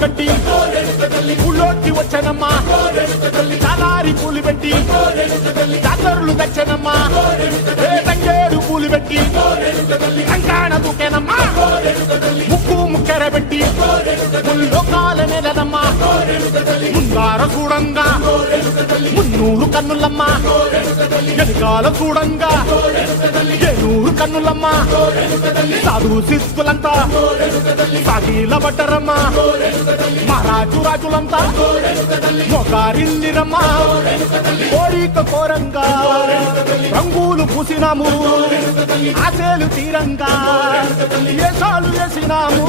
కట్టి ఊళ్ళోకి వచ్చానమ్మా చాలారి పూలు పెట్టి జాతరులు తెచ్చానమ్మా తంగేడు పూలు పెట్టి కంకాణ దూకేనమ్మా ముక్కు ముక్కెర పెట్టి ముల్లోకాల నెలనమ్మా ముందార చూడంగా మున్నూరు కన్నులమ్మా ఎనకాల చూడంగా ఏనూరు కన్నులమ్మా సాధు శిస్తులంతా సాగిల పడ్డరమ్మా మహారాజు రాజులంతా మొగారిల్లిరమ్మా కోరిక కోరంగా రంగులు పూసినాము ఆశలు తీరంగా ఏసాలు వేసినాము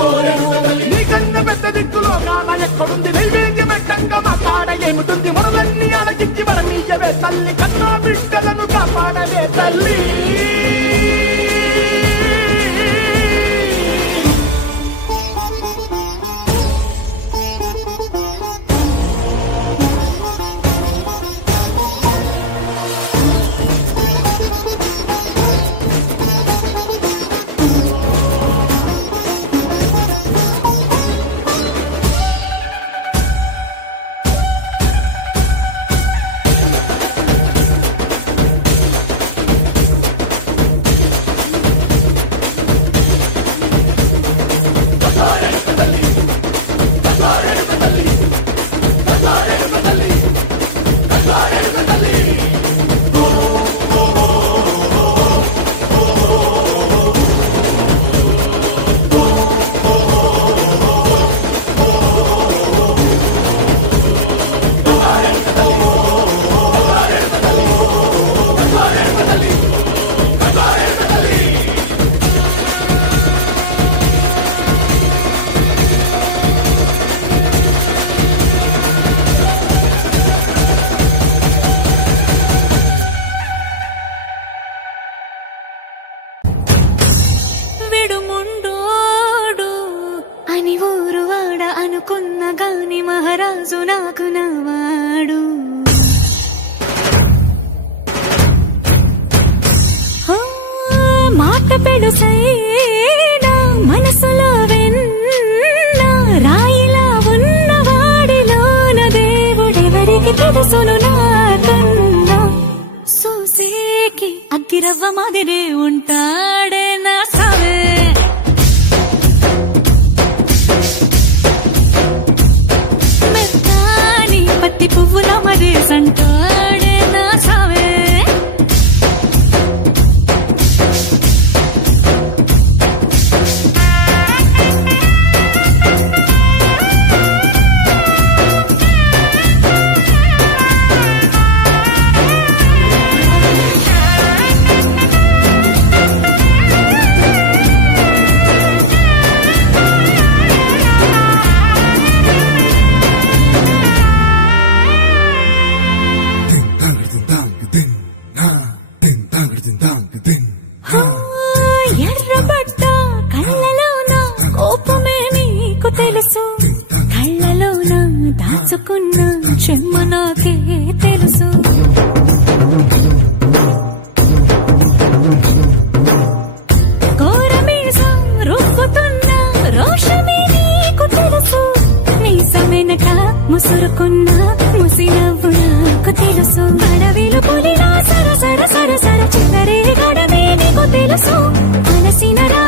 నీకన్నా పెద్ద దిక్కులో కాన ఎక్కడుంది నైవేద్యం ఎట్టంగా మా కాడ ఏమిటుంది మనలన్నీ అలగించి వరమీయవే తల్లి కన్నా బిడ్డలను కాపాడవే తల్లి అనుకున్న గాని మహారాజు నాకు నవాడు మాట పెడుసైనా మనసులో వెన్న రాయిలా ఉన్నవాడిలోన దేవుడెవరికి తెలుసును నాకన్నా సూసేకి అగ్గిరవ్వ మాదిరే ఉంటాడే నా సవే పత్తి పువ్వుల మరే సంటాడే నా సావే ఎర్రబడ్డ కళ్ళలోన కోపమే నీకు తెలుసు కళ్ళలోన దాచుకున్న చెమ్మ నాకే తెలుసు కోరమీసం రుక్కుతున్న రోషమే నీకు తెలుసు మీసమెనక ముసురుకున్న ముసినవ్వు నాకు తెలుసు అడవిలు పులిలా సర సర సర సర చిల్లరే గడమే నీకు తెలుసు అలసిన రా